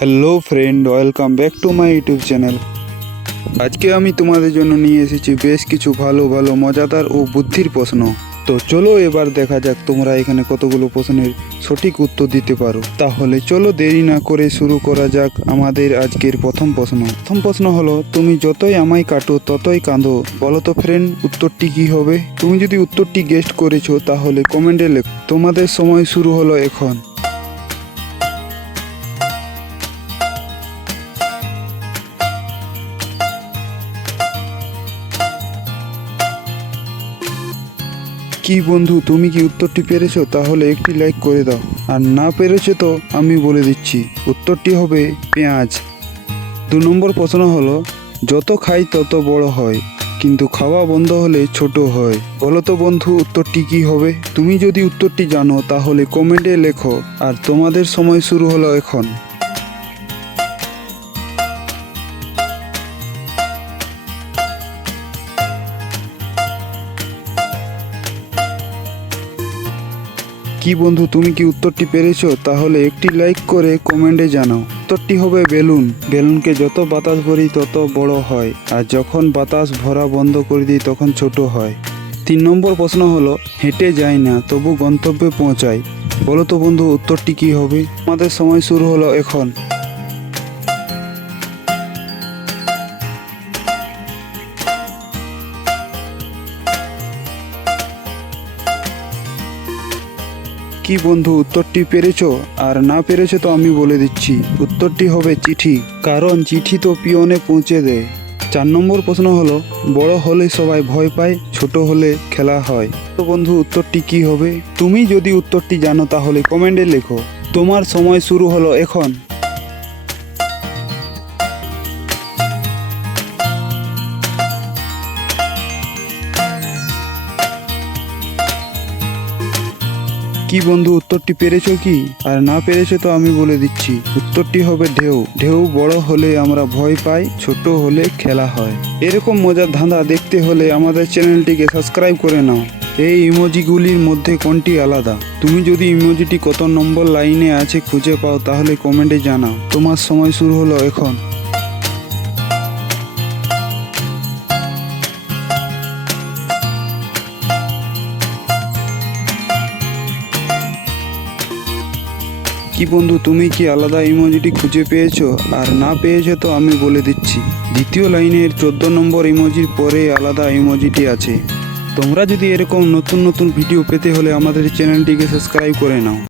Hello friend, welcome back to my YouTube channel. আজকে আমি তোমাদের জন্য নিয়ে এসেছি বেশ কিছু ভালো ভালো মজাদার ও বুদ্ধির প্রশ্ন। তো চলো এবার দেখা যাক তোমরা এখানে কতগুলো প্রশ্নের সঠিক উত্তর দিতে পারো। তাহলে চলো দেরি না করে শুরু করা যাক আমাদের আজকের প্রথম প্রশ্ন হলো, তুমি যতই আমায় কাটো ততই কাঁদো। বলো তো ফ্রেন্ড, উত্তরটি কি হবে? তুমি যদি উত্তরটি গেস্ট করেছো তাহলে কমেন্টে লেখো। তোমাদের সময় শুরু হলো এখন। কি বন্ধু, তুমি কি উত্তরটি পেরেছো? তাহলে একটি লাইক করে দাও। আর না পেরেছো তো আমি বলে দিচ্ছি, উত্তরটি হবে পেঁয়াজ। 2 নম্বর প্রশ্ন হলো, যত খাই তত বড় হয়, কিন্তু খাওয়া বন্ধ হলে ছোট হয়। বলো তো বন্ধু, উত্তরটি কি হবে? তুমি যদি উত্তরটি জানো তাহলে কমেন্টে লেখো। আর তোমাদের সময় শুরু হলো এখন। কি বন্ধু, তুমি কি উত্তরটি পেরেছো? তাহলে একটি লাইক করে কমেন্টে জানাও। উত্তরটি হবে বেলুন। বেলুনকে যত বাতাস ভরি তত বড় হয়, আর যখন বাতাস ভরা বন্ধ করে দিই তখন ছোট হয়। 3 নম্বর প্রশ্ন হলো, হেঁটে যায় না তবু গন্তব্যে পৌঁছায়। বলো তো বন্ধু, উত্তরটি কি হবে? আমাদের সময় শুরু হলো এখন। কি বন্ধু, উত্তরটি পেরেছো? আর না পেরেছো তো আমি বলে দিচ্ছি, উত্তরটি হবে চিঠি। কারণ চিঠি তো পিয়নে পৌঁছে দেয়। 4 নম্বর প্রশ্ন হলো, বড় হলে সবাই ভয় পায়, ছোট হলে খেলা হয়। তো বন্ধু, উত্তরটি কি হবে? তুমি যদি উত্তরটি জানো তাহলে কমেন্টে লেখো। তোমার সময় শুরু হলো এখন। কি বন্ধু, উত্তরটি পেরেছো কি? আর না পেরেছো তো আমি বলে দিচ্ছি, উত্তরটি হবে ঢেউ। ঢেউ বড় হলে আমরা ভয় পাই, ছোট হলে খেলা হয়। এরকম মজার ধাঁধা দেখতে হলে আমাদের চ্যানেলটিকে সাবস্ক্রাইব করে নাও। এই ইমোজিগুলির মধ্যে কোনটি আলাদা? তুমি যদি ইমোজিটি কত নম্বর লাইনে আছে খুঁজে পাও তাহলে কমেন্টে জানাও। তোমার সময় শুরু হলো এখন। কি বন্ধু, তুমি কি আলাদা ইমোজিটি খুঁজে পেয়েছো? আর না পেয়েছো তো আমি বলে দিচ্ছি, দ্বিতীয় লাইনের 14 নম্বর ইমোজির পরে আলাদা ইমোজিটি আছে। তোমরা যদি এরকম নতুন নতুন ভিডিও পেতে হলে আমাদের চ্যানেলটিকে সাবস্ক্রাইব করে নাও।